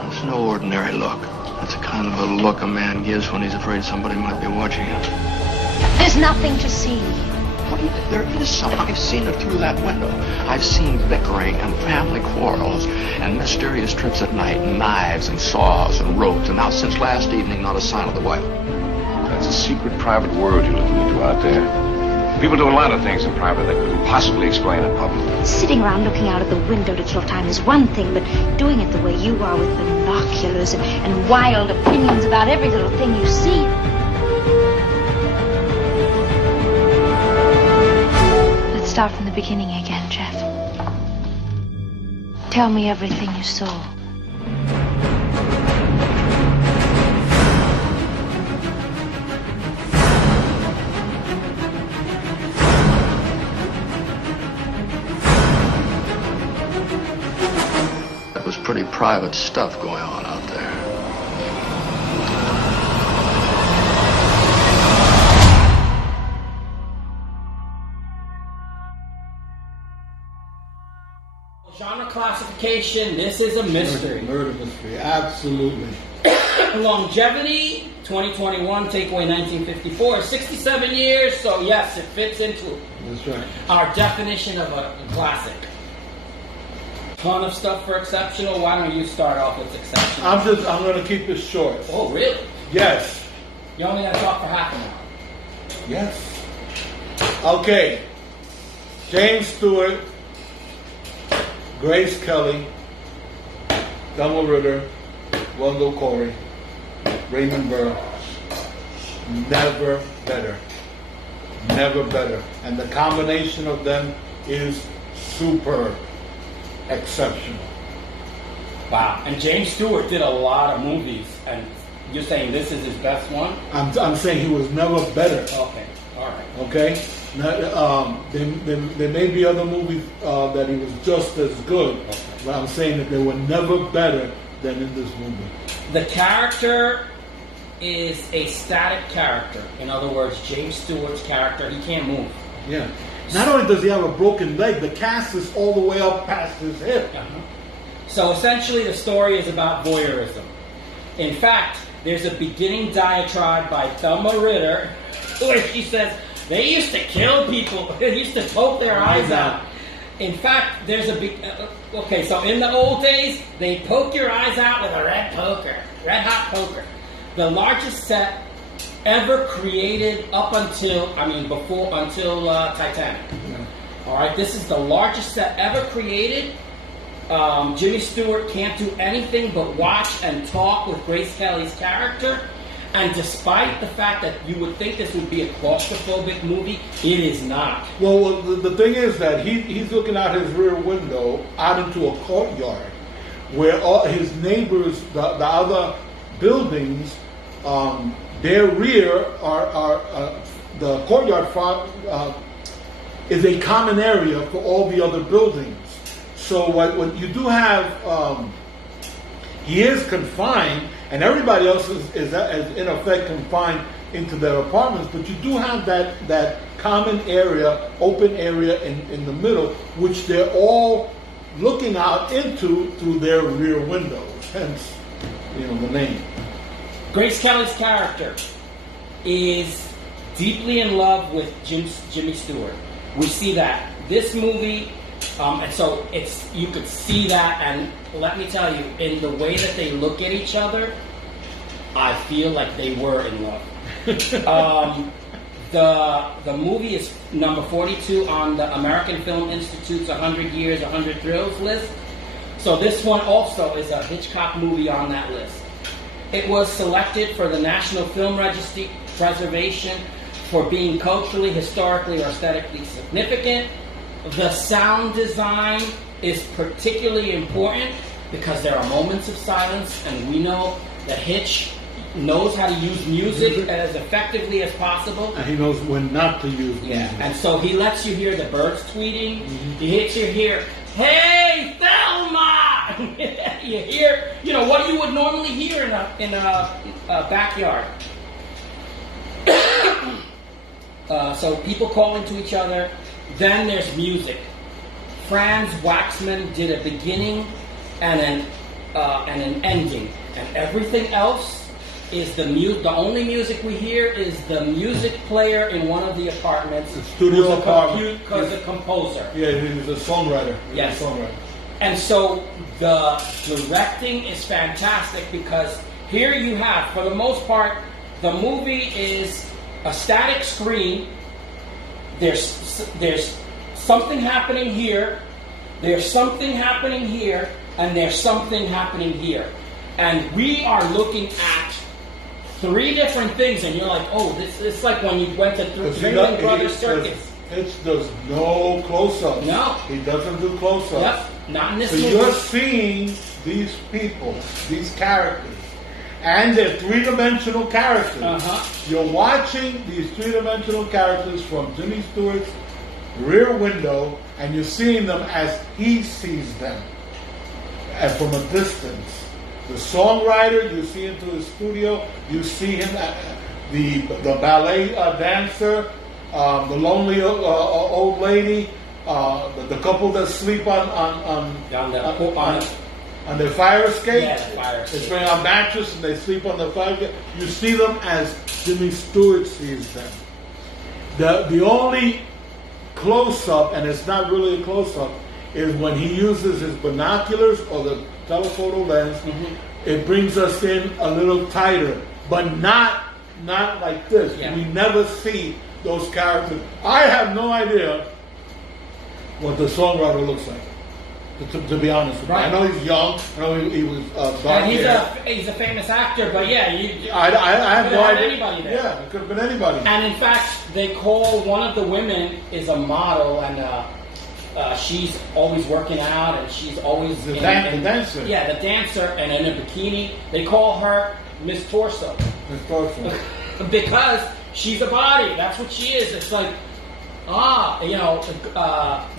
It's no ordinary look. That's the kind of a look a man gives when he's afraid somebody might be watching him. There's nothing to see. There is some. I've seen it through that window. I've seen bickering and family quarrels and mysterious trips at night and knives and saws and ropes. And now since last evening, not a sign of the wife. That's a secret private world you're looking into out there. People do a lot of things in private they couldn't possibly explain in public. Sitting around looking out at the window to kill time is one thing, but doing it the way you are with binoculars and wild opinions about every little thing you see. Let's start from the beginning again, Jeff. Tell me everything you saw. Pretty private stuff going on out there. Genre classification, this is a mystery. Murder mystery, absolutely. Longevity, 2021, takeaway 1954, 67 years, so yes, it fits into That's right. our definition of a classic. Ton of stuff for exceptional. Why don't you start off with exceptional? I'm going to keep it short. Oh, really? Yes. You only got to talk for half an hour. Yes. Okay. James Stewart, Grace Kelly, Thelma Ritter, Wendell Corey, Raymond Burr. Never better. Never better. And the combination of them is superb. Exceptional. Wow. And James Stewart did a lot of movies, and you're saying this is his best one? I'm saying he was never better. Okay. All right. Okay? There may be other movies that he was just as good, okay, but I'm saying that they were never better than in this movie. The character is a static character. In other words, James Stewart's character, he can't move. Yeah. Not only does he have a broken leg, the cast is all the way up past his hip. Uh-huh. So essentially the story is about voyeurism. In fact, there's a beginning diatribe by Thelma Ritter where she says, they used to kill people. They used to poke their eyes out. In fact, there's a big... okay, so in the old days, they poke your eyes out with a red hot poker. The largest set ever created until Titanic. Yeah. All right, this is the largest set ever created. Jimmy Stewart can't do anything but watch and talk with Grace Kelly's character. And despite the fact that you would think this would be a claustrophobic movie, it is not. Well, the thing is that he's looking out his rear window out into a courtyard where all his neighbors, the other buildings, their rear are the courtyard front is a common area for all the other buildings. So what you do have, he is confined, and everybody else is in effect confined into their apartments. But you do have that common area, open area in the middle, which they're all looking out into through their rear windows. Hence, the name. Grace Kelly's character is deeply in love with Jimmy Stewart. We see that this movie, and so you could see that, and let me tell you, in the way that they look at each other, I feel like they were in love. The movie is number 42 on the American Film Institute's 100 Years, 100 Thrills list. So this one also is a Hitchcock movie on that list. It was selected for the National Film Registry preservation for being culturally, historically, or aesthetically significant. The sound design is particularly important because there are moments of silence, and we know that Hitch knows how to use music as effectively as possible. And he knows when not to use music. And so he lets you hear the birds tweeting. He lets you hear, "Hey, Thelma!" You hear, what you would normally hear in a backyard. So people calling to each other. Then there's music. Franz Waxman did a beginning and an ending, and everything else is the only music we hear is the music player in one of the apartments. The studio apartment. Because a composer. Yeah, he was a songwriter. Yes. And so the directing is fantastic because here you have, for the most part, the movie is a static screen. There's something happening here, there's something happening here, and there's something happening here. And we are looking at three different things, and you're like, oh, it's like when you went to Ringling Brothers Circus. Hitch does no close-ups. No. He doesn't do close-ups. Yep, not in this movie. So you're seeing these people, these characters, and they're three-dimensional characters. You're watching these three-dimensional characters from Jimmy Stewart's rear window, and you're seeing them as he sees them, and from a distance. The songwriter, you see into his studio, you see him, the ballet dancer, the lonely old lady, the couple that sleep on their fire escape. Yeah, the fire escape. They bring a mattress and they sleep on the fire escape. You see them as Jimmy Stewart sees them. The only close-up, and it's not really a close-up, is when he uses his binoculars or the telephoto lens. It brings us in a little tighter, but not like this. Yeah. We never see those characters. I have no idea what the songwriter looks like, to be honest with you. Right. I know he's young. I know he was dark and hair. he's a famous actor, but yeah, I have no idea. Anybody there. Yeah, it could have been anybody. And in fact, they call one of the women is a model, and she's always working out, and she's always the dancer. Yeah, the dancer, and in a bikini. They call her Miss Torso. Miss Torso. Because she's a body. That's what she is. It's like,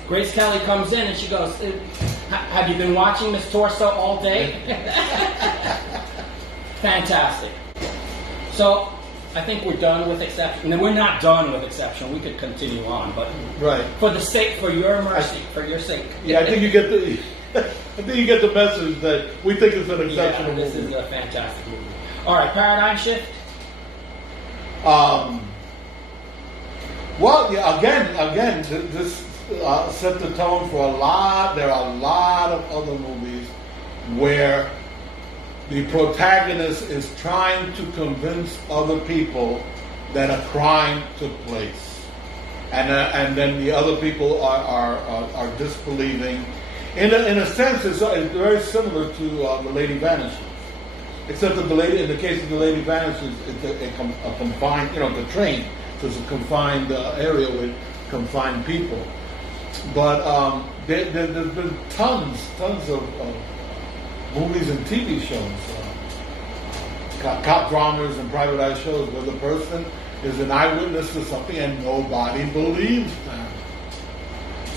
Grace Kelly comes in and she goes, "Have you been watching Miss Torso all day?" Fantastic. So I think we're done with Exception. And we're not done with Exception. We could continue on, but for your mercy, for your sake. Yeah, I think you get the message that we think it's an exceptional movie. This is a fantastic movie. All right, Paradigm Shift. Well, yeah, again, this set the tone for a lot. There are a lot of other movies where the protagonist is trying to convince other people that a crime took place, and then the other people are disbelieving. In a sense, it's very similar to the Lady Vanishes, except that in the case of the Lady Vanishes, it's a confined, the train, so it's a confined area with confined people. But there's been tons of movies and TV shows, cop dramas and private eye shows where the person is an eyewitness to something and nobody believes them.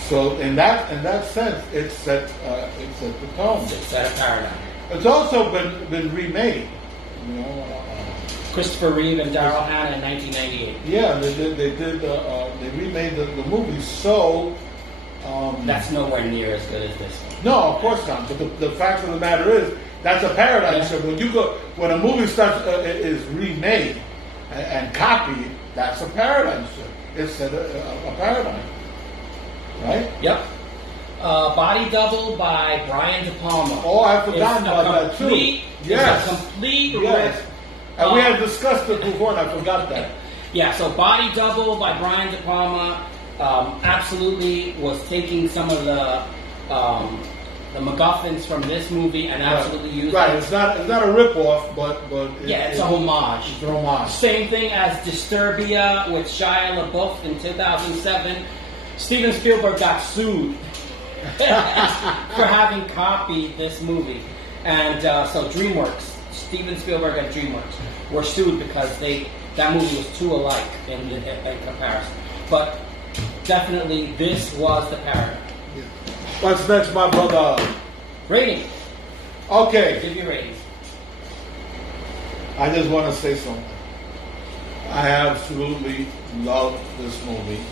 So in that sense, it set the tone. It set a paradigm. It's also been remade. Christopher Reeve and Daryl Hannah in 1998. Yeah, they remade the movie. So that's nowhere near as good as this one. No, of course not. But the fact of the matter is, that's a paradigm shift. When a movie is remade and copied, that's a paradigm shift. It's a paradigm. right? Yep. Body Double by Brian De Palma. Oh, I forgot about that too. Yes. It's a complete yes. And we had discussed it before, and I forgot that. Yeah, so Body Double by Brian De Palma absolutely was taking some of the MacGuffins from this movie and absolutely used right. it. It's not a rip-off, but it's a homage. It's a homage. Same thing as Disturbia with Shia LaBeouf in 2007. Steven Spielberg got sued for having copied this movie, and so DreamWorks, Steven Spielberg and DreamWorks were sued because that movie was too alike in comparison. But definitely, this was the parody. What's next, my brother? Rating. Okay. Give your ratings. I just want to say something. I absolutely love this movie.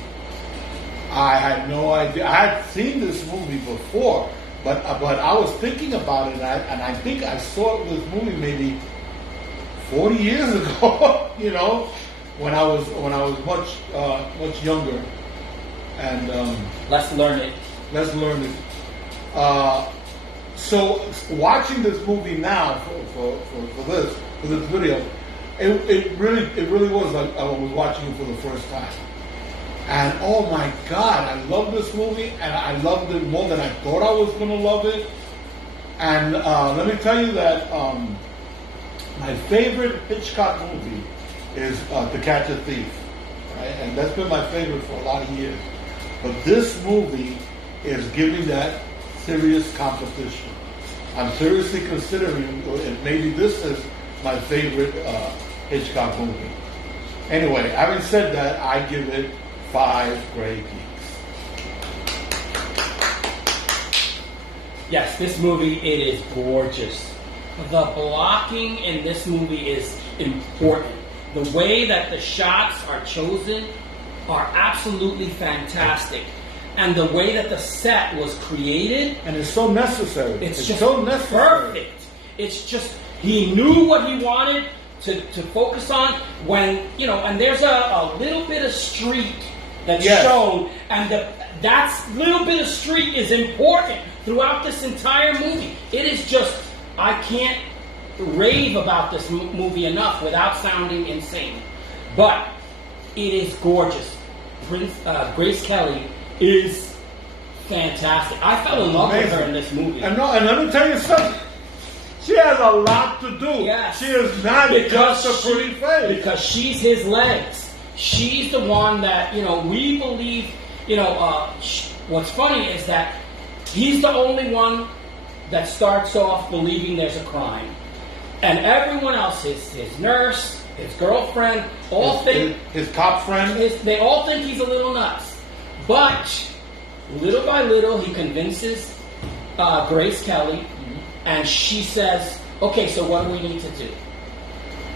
I had no idea. I had seen this movie before, but I was thinking about it, and I think I saw this movie maybe 40 years ago. You know, when I was much younger, and let's learn it. So watching this movie now for this video, it really was like I was watching it for the first time. And oh my God, I love this movie, and I loved it more than I thought I was going to love it. And let me tell you that my favorite Hitchcock movie is To Catch a Thief, right? And that's been my favorite for a lot of years. But this movie is giving that serious competition. I'm seriously considering maybe this is my favorite Hitchcock movie. Anyway, having said that, I give it 5 Grey Geeks. Yes, this movie, it is gorgeous. The blocking in this movie is important. The way that the shots are chosen are absolutely fantastic. And the way that the set was created... And it's so necessary. It's just so necessary. Perfect. It's just, he knew what he wanted to focus on when, and there's a little bit of street that's shown, and that little bit of street is important throughout this entire movie. It is just, I can't rave about this movie enough without sounding insane. But it is gorgeous. Grace Kelly is fantastic. I fell in love with her in this movie. And let me tell you something. She has a lot to do. Yes. She is not just a pretty face. Because she's his legs. She's the one that, we believe, what's funny is that he's the only one that starts off believing there's a crime. And everyone else, his nurse, his girlfriend, his cop friend, they all think he's a little nuts. But little by little, he convinces Grace Kelly, and she says, okay, so what do we need to do?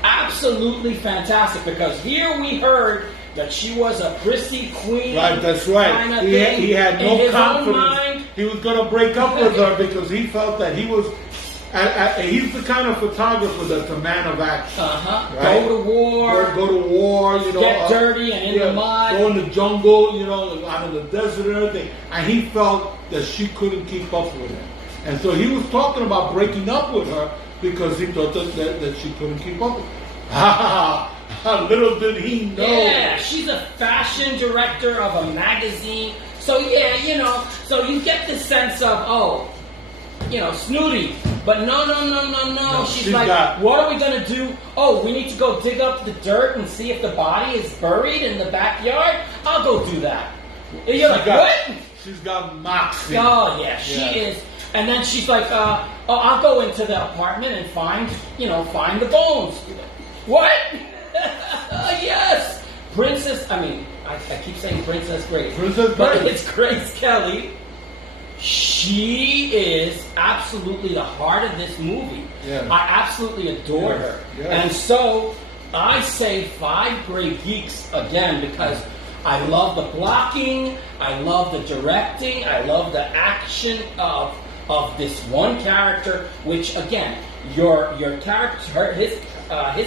Absolutely fantastic, because here we heard that she was a prissy queen. Right, that's right. Kind of He had no confidence. Mind. He was going to break up with her because he felt that he was... he's the kind of photographer that's a man of action. Right? Go to war. Go to war, Get dirty and in the mud. Go in the jungle, out of the desert and everything. And he felt that she couldn't keep up with him. And so he was talking about breaking up with her because he thought that she couldn't keep up with him. Little did he know. Yeah, she's a fashion director of a magazine. So so you get this sense of, snooty. But no. She's like, what are we going to do? Oh, we need to go dig up the dirt and see if the body is buried in the backyard? I'll go do that. You're like, what? She's got moxie. Oh, yeah, she is. And then she's like, I'll go into the apartment and find the bones. What? Yes. I keep saying Princess Grace. But it's Grace Kelly. She is absolutely the heart of this movie. Yeah. I absolutely adore her. Yes. And so I say 5 Grey Geeks again because I love the blocking, I love the directing, I love the action of this one character, which again, your character, his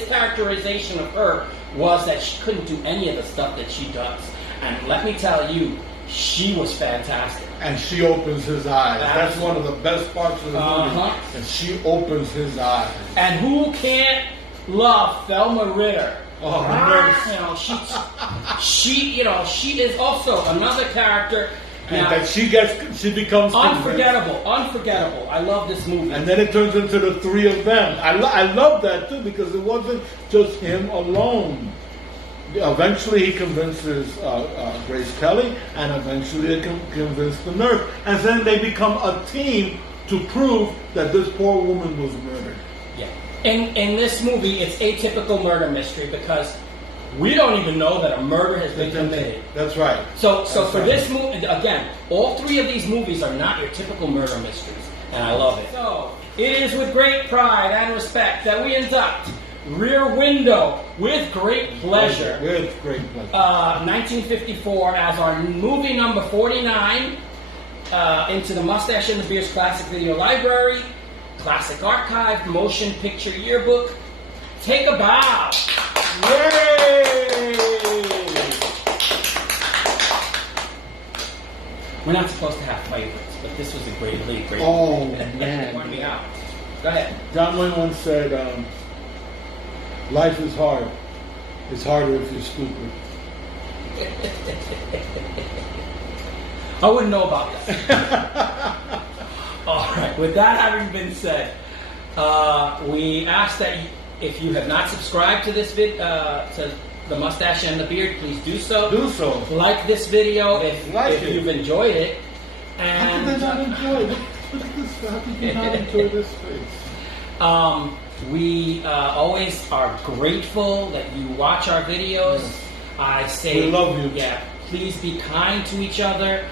characterization of her was that she couldn't do any of the stuff that she does. And let me tell you, She was fantastic. And she opens his eyes. That's one of the best parts of the movie. And she opens his eyes. And who can't love Thelma Ritter? Oh, the nurse. You know, she is also another character. And that she becomes unforgettable. I love this movie. And then it turns into the three of them. I love that too, because it wasn't just him alone. Eventually he convinces Grace Kelly, and eventually he convinced the nurse. And then they become a team to prove that this poor woman was murdered. Yeah. In this movie, it's atypical murder mystery because we don't even know that a murder has been committed. That's right. So for this movie, again, all three of these movies are not your typical murder mysteries, and I love it. So it is with great pride and respect that we induct Rear Window with great pleasure. 1954 as our movie number 49 into the Mustache and the Beard's Classic Video Library, Classic Archived Motion Picture Yearbook. Take a bow. Yay! We're not supposed to have favorites, but this was a great. Oh, movie. man. Point me out. Go ahead. John Wayne once said, life is hard. It's harder if you're stupid. I wouldn't know about that. All right. With that having been said, we ask that if you have not subscribed to this to the Mustache and the Beard, please do so. Do so. Like this video if you've enjoyed it. And how did they not enjoy it? Look at this. How did you not enjoy this face? We always are grateful that you watch our videos. Yes. I say, we love you. Yeah, please be kind to each other.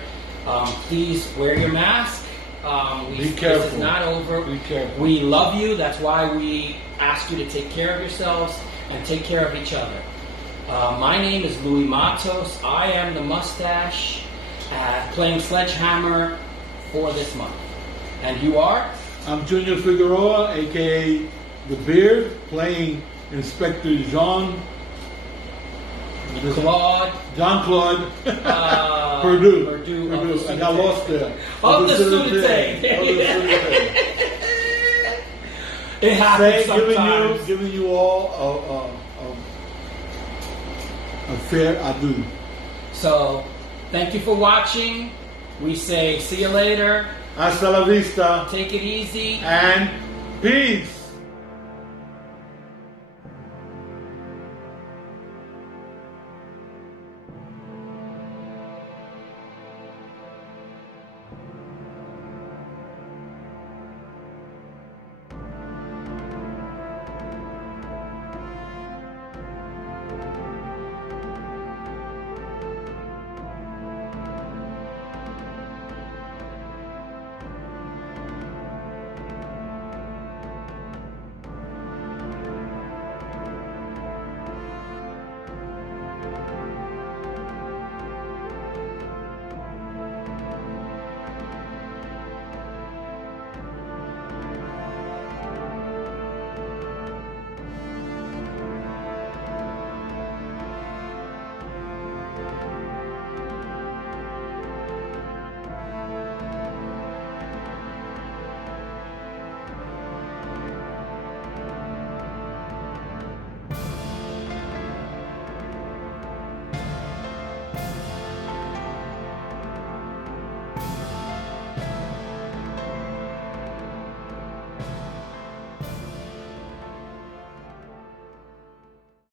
Please wear your mask. Be careful. This is not over. Be careful. We love you. That's why we ask you to take care of yourselves and take care of each other. My name is Louis Matos. I am the Mustache, playing Sledgehammer for this month. And you are? I'm Junior Figueroa, a.k.a. The Beard, playing Inspector Jean-Claude Purdue. I got lost there. Of the Sunite. It happens sometimes. Giving you all a fair adieu. So, thank you for watching. We say see you later. Hasta la vista. Take it easy. And peace.